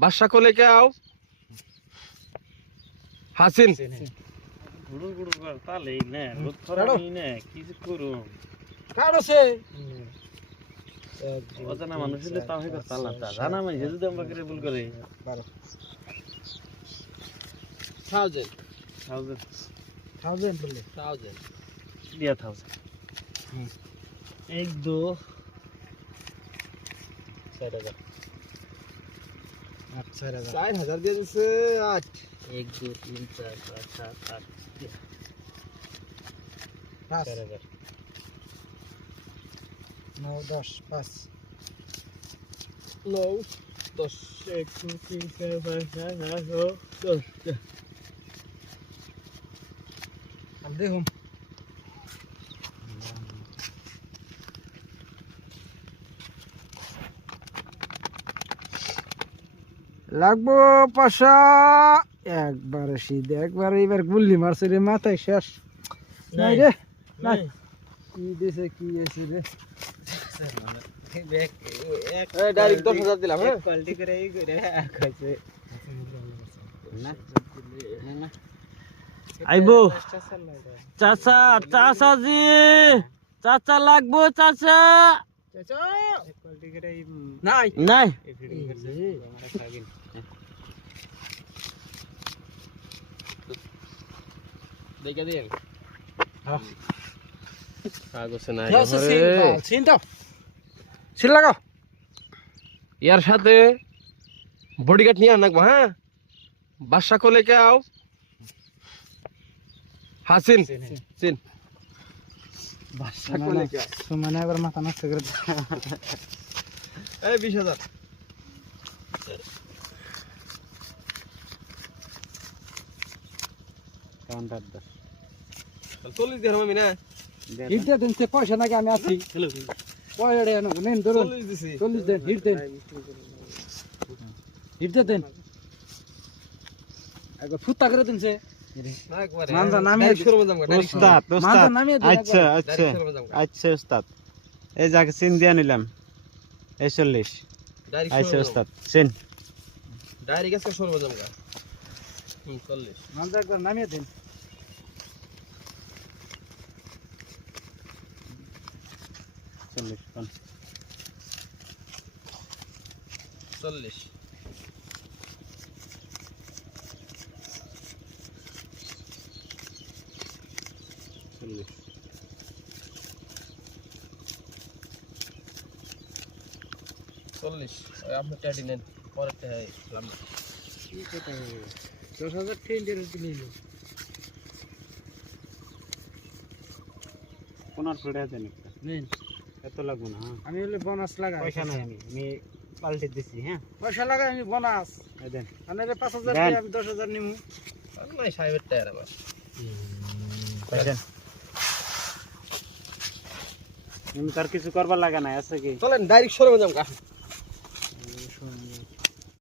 बादशाह को लेके आओ। हासिन गुड़ुर गुड़ुर करता ले ने बहुत थोड़ा नहीं ने किस करूं काढो से অজানা মানুষ হলে তাও হয়তো চালাতা জানা মানে যদি আমরা করে ভুল করে 1000 1000 বলে 1000 দিয়া থাও 1 2 4000 4000 দিয়ে দিছে 8 1 2 3 4 5 7 8 4000 9 10 5 9 10 1 2 3 4 5 6 7 8 हम देखो লাগবো পাশা একবার শীত একবার এবার গুল্লি মারছে রে মাথায় শেষ নাই রে নাই কি দিছে কি আছে রে ডাইরেক্ট 10000 দিলাম হ্যাঁ কোয়ালিটি করে এই করে খাইছে না না আইবো চাচা চাচা জি চাচা লাগবো চাচা চাচা কোয়ালিটি করে নাই নাই দেখে দিন হ্যাঁ কাগজ না সিন দাও সিন লাগাও यार সাথে বডিগার্ড নিয়ে আনবো হ্যাঁ বাদশা को लेके आओ हासिन सिन বাসা को लेके आओ সুমানে একবার মাথা নষ্ট করে এই 20000 কাউন্টার 40 দিন আমি না হিট দেন সে পয়সা নাকি আমি আছি পয়সা দেন নেন ধরুন 40 দিছি 40 দেন হিট দেন হিট দেন একবার ফুটা করে দিন সে না একবারে মানজা নামিয়ে শুরু মজাম গা উস্তাদ মানজা উস্তাদ নামিয়ে দিন আচ্ছা আচ্ছা আচ্ছা উস্তাদ এই যাকে চিন দিয়া নিলাম 41 আচ্ছা উস্তাদ চিন ডাইরেক্ট আজকে শুরু মজাম গা 40 মানজা একবার নামিয়ে দিন 40 কোন 40 40 আপনি টাটি নেন পরেরটা লাম কি কথা 10000 টেন্ডার দিলেন কোনার ফড়ে দেন নেন এত লাগবে না হ্যাঁ আমি হলে বোনাস লাগাই পয়সা নাই আমি পাল্টে দিছি হ্যাঁ পয়সা লাগাই আমি বোনাস এই দেন আনারে 5000 দেন। দিয়ে আমি 10000 নিমু নাই সাহেবের টায়ার আমার পয়সা তুমি তার কিছু করবার লাগা নাই আছে কি চলেন ডাইরেক্ট শুরু মজাম গা